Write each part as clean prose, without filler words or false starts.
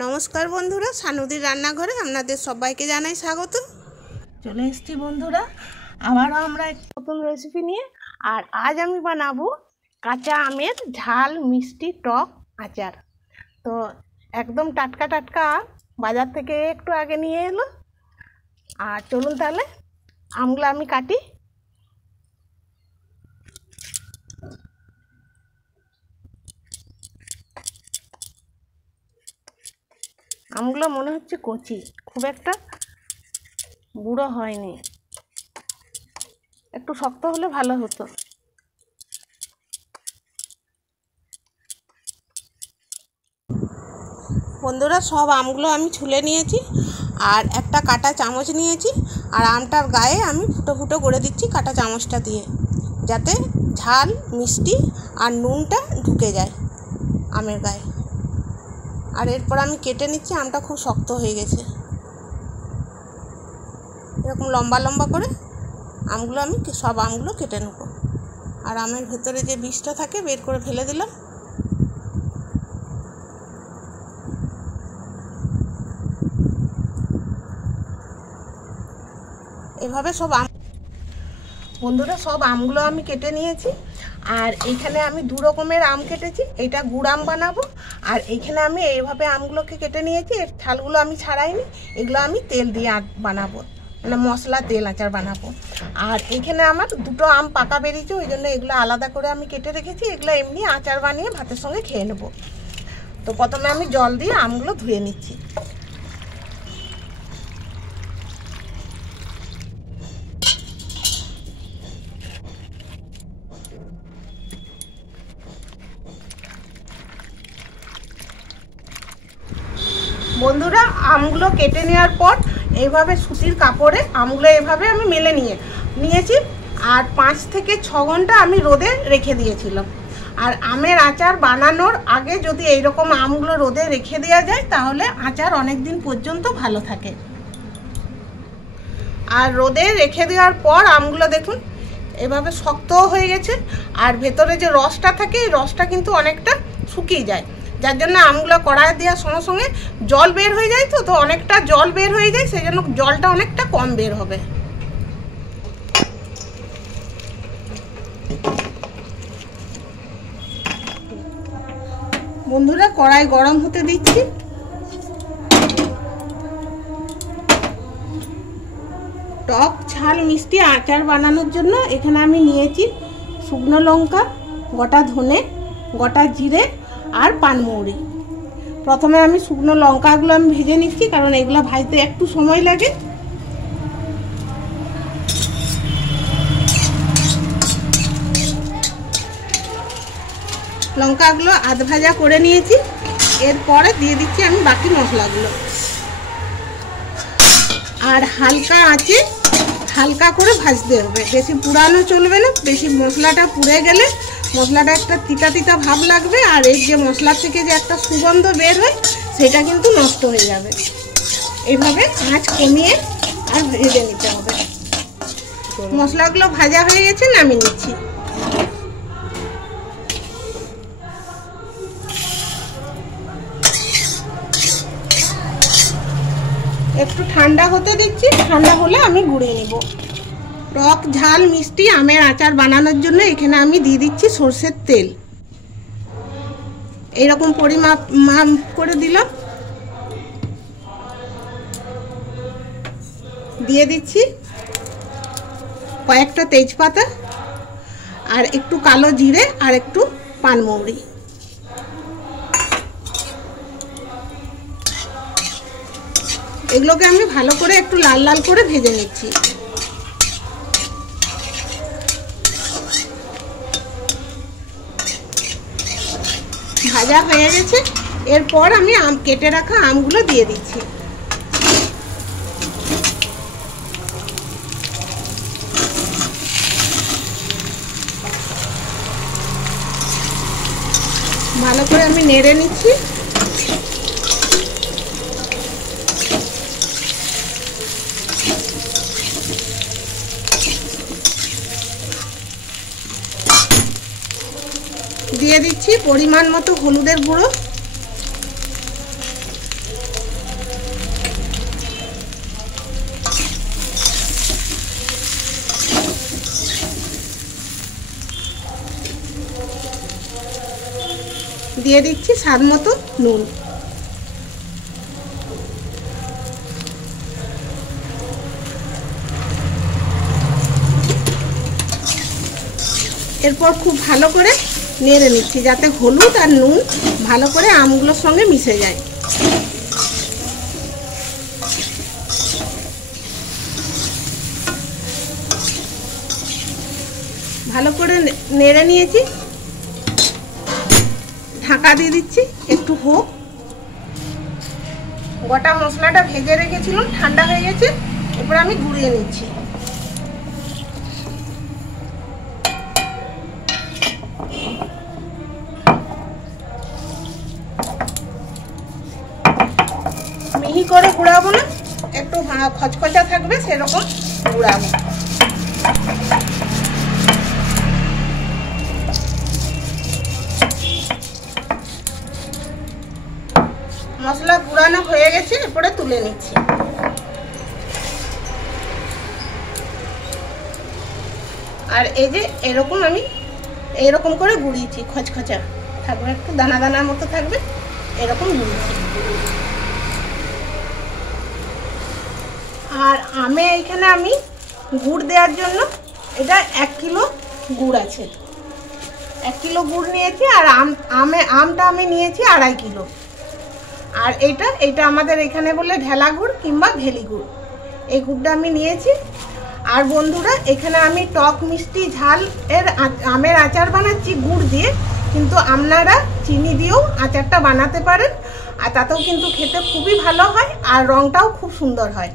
নমস্কার বন্ধুরা, সানুদির রান্নাঘরে আপনাদের সবাইকে জানাই স্বাগত। চলে এসেছি বন্ধুরা, আবারও আমরা এক নতুন রেসিপি নিয়ে। আর আজ আমি বানাবো কাঁচা আমের ঝাল মিষ্টি টক আচার। তো একদম টাটকা টাটকা বাজার থেকে একটু আগে নিয়ে এলো। আর চলুন তাহলে আমগুলো আমি কাটি। আমগুলো মনে হচ্ছে কচি, খুব একটা বুড়ো হয়নি, একটু শক্ত হলে ভালো হতো। বন্ধুরা, সব আমগুলো আমি ছুলে নিয়েছি আর একটা কাঁটা চামচ নিয়েছি। আর আমটার গায়ে আমি ফুটো ফুটো করে দিচ্ছি কাঁটা চামচটা দিয়ে, যাতে ঝাল মিষ্টি আর নুনটা ঢুকে যায় আমের গায়ে। আর এরপর আমি কেটে নিচ্ছি। আমটা খুব শক্ত হয়ে গেছে, এরকম লম্বা লম্বা করে আমগুলো আমি সব আমগুলো কেটে নেব। আর আমের ভেতরে যে বীজটা থাকে বের করে ফেলে দিলাম। এভাবে সব বন্ধুরা, সব আমগুলো আমি কেটে নিয়েছি। আর এইখানে আমি দু রকমের আম কেটেছি, এইটা গুড় আম বানাবো। আর এইখানে আমি এইভাবে আমগুলোকে কেটে নিয়েছি, এর ছালগুলো আমি ছাড়াইনি, এগুলো আমি তেল দিয়ে বানাবো, মানে মশলা তেল আচার বানাবো। আর এইখানে আমার দুটো আম পাকা বেরিয়েছে, ওই জন্য এগুলো আলাদা করে আমি কেটে রেখেছি। এগুলো এমনি আচার বানিয়ে ভাতের সঙ্গে খেয়ে নেব। তো প্রথমে আমি জল দিয়ে আমগুলো ধুয়ে নিচ্ছি। বন্ধুরা, আমগুলো কেটে নেওয়ার পর এইভাবে সুতির কাপড়ে আমগুলো এভাবে আমি মেলে নিয়েছি। আর 5 থেকে 6 ঘন্টা আমি রোদে রেখে দিয়েছিলাম। আর আমের আচার বানানোর আগে যদি এইরকম আমগুলো রোদে রেখে দেওয়া যায়, তাহলে আচার অনেক দিন পর্যন্ত ভালো থাকে। আর রোদে রেখে দেওয়ার পর আমগুলো দেখুন এভাবে শক্তও হয়ে গেছে। আর ভেতরে যে রসটা থাকে, এই রসটা কিন্তু অনেকটা শুকিয়ে যায়, যার জন্য আমগুলো কড়াই দেওয়ার সঙ্গে সঙ্গে জল বের হয়ে যায়। তো অনেকটা জল বের হয়ে যায়, সেই জন্য জলটা অনেকটা কম বের হবে। বন্ধুরা, কড়াই গরম হতে দিচ্ছি। টক ঝাল মিষ্টি আচার বানানোর জন্য এখানে আমি নিয়েছি শুকনো লঙ্কা, গোটা ধনে, গোটা জিরে আর পানমৌরি। প্রথমে আমি শুকনো লঙ্কাগুলো আমি ভেজে নিচ্ছি, কারণ এগুলো ভাজতে একটু সময় লাগে। লঙ্কাগুলো আধ ভাজা করে নিয়েছি। এরপরে দিয়ে দিচ্ছি আমি বাকি মশলাগুলো। আর হালকা আঁচে হালকা করে ভাজতে হবে, বেশি পুরানো চলবে না। বেশি মশলাটা পুড়ে গেলে মশলাটা একটা তিতা তিতা ভাব লাগবে, আর এই যে মশলা থেকে যে একটা সুগন্ধ বের হয়, সেটা কিন্তু নষ্ট হয়ে যাবে। এইভাবে আঁচ কমিয়ে আর ভেজে নিতে হবে। মশলাগুলো ভাজা হয়ে গেছে, নামিয়ে নিচ্ছি। একটু ঠান্ডা হতে দিচ্ছি, ঠান্ডা হলে আমি গুঁড়িয়ে নেব। টক ঝাল মিষ্টি আমের আচার বানানোর জন্য এখানে আমি দিয়ে দিচ্ছি সরষের তেল। এইরকম পরিমাপ করে দিলাম। দিয়ে দিচ্ছি কয়েকটা তেজপাতা, আর একটু কালো জিরে, আর একটু পানমৌরি। এগুলোকে আমি ভালো করে একটু লাল লাল করে ভেজে নিচ্ছি। ভাজা হয়ে গেছে। এরপর আমি কেটে রাখা আমগুলো দিয়ে দিচ্ছি। ভালো করে আমি নেড়ে নিচ্ছি। দিয়ে দিচ্ছি পরিমাণ মতো হলুদের গুঁড়ো, দিয়ে দিচ্ছি স্বাদ মতো নুন। এরপর খুব ভালো করে নেড়ে নিচ্ছি যাতে হলুদ আর নুন ভালো করে আমগুলোর সঙ্গে মিশে যায়। ভালো করে নেড়ে নিয়েছি, ঢাকা দিয়ে দিচ্ছি একটু হোক। গোটা মশলাটা ভেজে রেখেছিলাম, ঠান্ডা হয়ে গেছে, এরপর আমি গুঁড়িয়ে নিচ্ছি। মিহি করে গুঁড়াবো না, একটু খচখচা থাকবে সেরকম গুঁড়াবো। মশলা গুঁড়ানো হয়ে গেছে, এরপরে তুলে নিচ্ছি। আর এই যে এরকম আমি এরকম করে গুঁড়িয়েছি, খচখচা থাকবে, একটু দানা দানার মতো থাকবে, এরকম গুঁড়িয়েছি। আর এখানে আমি গুড় দেওয়ার জন্য এটা 1 কিলো গুড় আছে, 1 কিলো গুড় নিয়েছি। আর আমটা আমি নিয়েছি 2.5 কিলো। আর এইটা আমাদের এখানে বলে ঢেলা গুড় কিংবা ভেলি গুড়, এই গুড়টা আমি নিয়েছি। আর বন্ধুরা, এখানে আমি টক মিষ্টি ঝাল আমের আচার বানাচ্ছি গুড় দিয়ে, কিন্তু আপনারা চিনি দিয়েও আচারটা বানাতে পারেন, আর তাতেও কিন্তু খেতে খুবই ভালো হয় আর রঙটাও খুব সুন্দর হয়।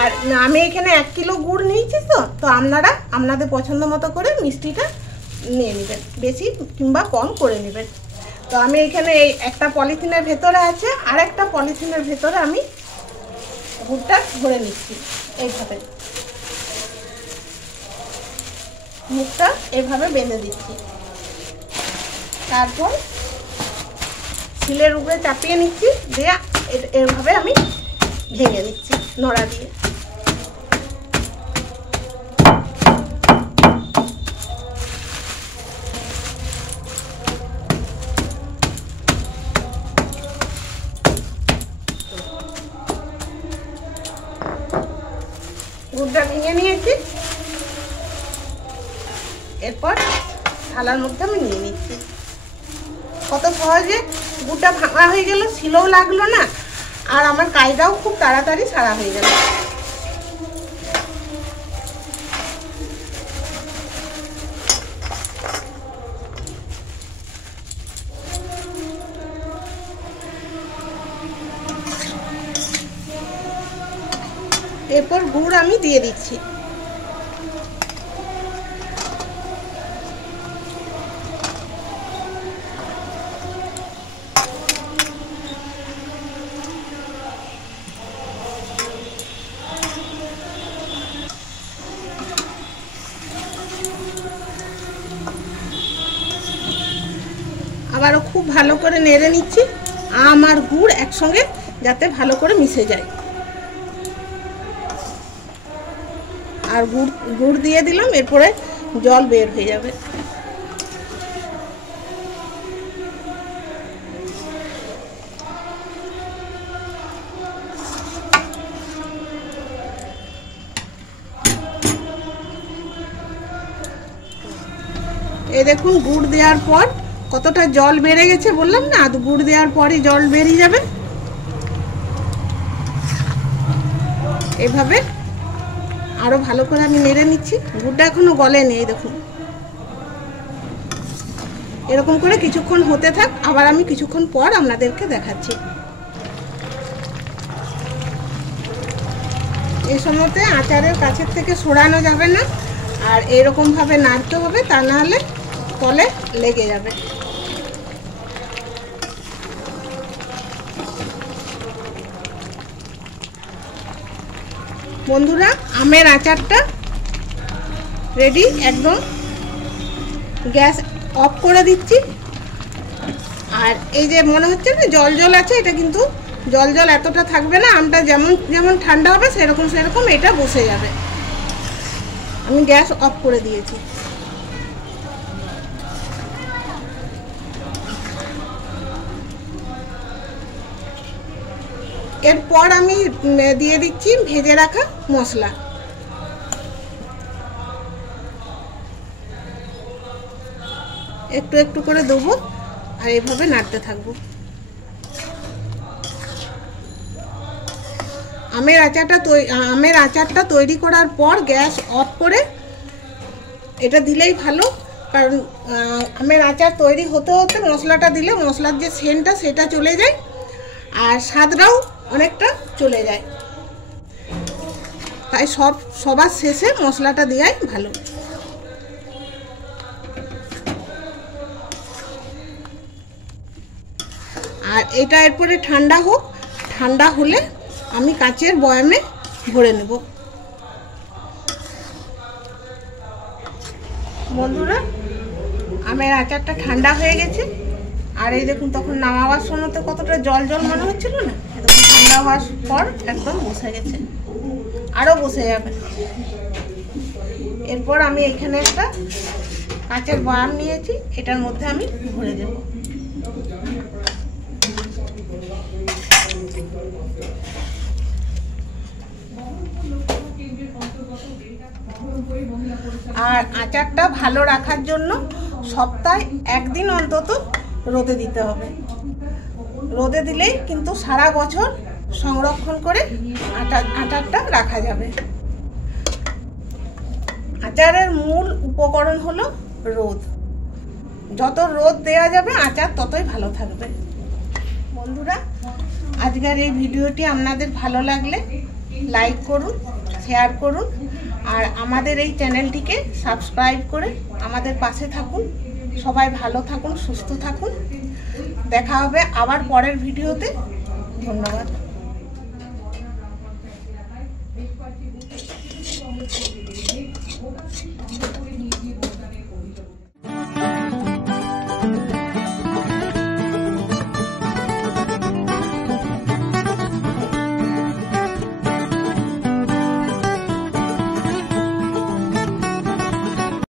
আর আমি এখানে 1 কিলো গুড় নিয়েছি, তো আপনারা আপনাদের পছন্দ মতো করে মিষ্টিটা নিয়ে নেবেন, বেশি কিংবা কম করে নেবেন। তো আমি এখানে এই একটা পলিথিনের ভেতরে আছে, আর একটা পলিথিনের ভেতরে আমি গুড়টা ভরে নিচ্ছি। এইভাবে মুখটা এইভাবে বেঁধে দিচ্ছি, তারপর শিলের উপরে চাপিয়ে নিচ্ছি, দিয়ে এইভাবে আমি ভেঙে নিচ্ছি নোড়া দিয়ে। গুড়টা ভেঙে নিয়েছি, এরপর থালার মধ্যে আমি নিয়ে নিচ্ছি। কত সহজে গুড়টা ভাঙা হয়ে গেল, শিলও লাগলো না, আর আমার কাজটাও খুব তাড়াতাড়ি সারা হয়ে গেল। এরপর গুড় আমি দিয়ে দিচ্ছি। আবারও খুব ভালো করে নেড়ে নিচ্ছি, আম আর গুড় একসঙ্গে যাতে ভালো করে মিশে যায়। আর গুড় দিয়ে দিলাম, এরপরে জল বের হয়ে যাবে। এই দেখুন, গুড় দেওয়ার পর কতটা জল বেড়ে গেছে, বললাম না, গুড় দেওয়ার পরই জল বেরিয়ে যাবে। এভাবে আরো ভালো করে আমি নেড়ে নিচ্ছি। গুড়টা এখনো গলেনি, এই দেখুন। এরকম করে কিছুক্ষণ হতে থাক, আবার আমি কিছুক্ষণ পর আপনাদেরকে দেখাচ্ছি। এই সময়তে আচারের কাছের থেকে সরানো যাবে না, আর এরকম ভাবে নাড়তে হবে, তা না হলে তলে লেগে যাবে। বন্ধুরা, আমের আচারটা রেডি একদম। গ্যাস অফ করে দিচ্ছি। আর এই যে মনে হচ্ছে না জল জল আছে, এটা কিন্তু জল জল এতটা থাকবে না। আমটা যেমন যেমন ঠান্ডা হবে সেরকম সেরকম এটা বসে যাবে। আমি গ্যাস অফ করে দিয়েছি। এরপর আমি দিয়ে দিচ্ছি ভেজে রাখা মশলা। একটু একটু করে দেবো আর এইভাবে নাড়তে থাকবো। আমের আচারটা তৈরি করার পর গ্যাস অফ করে এটা দিলেই ভালো, কারণ আমের আচার তৈরি হতে হতে মশলাটা দিলে মশলার যে সেন্টটা সেটা চলে যায় আর স্বাদটাও অনেকটা চলে যায়, তাই সবার শেষে মশলাটা দেওয়াই ভালো। আর এটা এরপরে ঠান্ডা হোক, ঠান্ডা হলে আমি কাচের বয়ামে ভরে নেব। বন্ধুরা, আমের আচারটা ঠান্ডা হয়ে গেছে, আর এই দেখুন তখন নামাবার সময় তো কতটা জল জল মনে হচ্ছিল না, এরকম ঠান্ডা হওয়ার পর একদম বসে গেছে, আরও বসে যাবে। এরপর আমি এখানে একটা কাচের বয়াম নিয়েছি, এটার মধ্যে আমি ভরে দেব। আর আচারটা ভালো রাখার জন্য সপ্তাহে একদিন অন্তত রোদে দিতে হবে। রোদে দিলেই কিন্তু সারা বছর সংরক্ষণ করে আচারটা রাখা যাবে। আচারের মূল উপকরণ হলো রোদ। যত রোদ দেওয়া যাবে আচার ততই ভালো থাকবে। বন্ধুরা, আজকের এই ভিডিওটি আপনাদের ভালো লাগলে লাইক করুন, শেয়ার করুন, আর আমাদের এই চ্যানেলটিকে সাবস্ক্রাইব করে আমাদের পাশে থাকুন। সবাই ভালো থাকুন, সুস্থ থাকুন। দেখা হবে আবার পরের ভিডিওতে। ধন্যবাদ।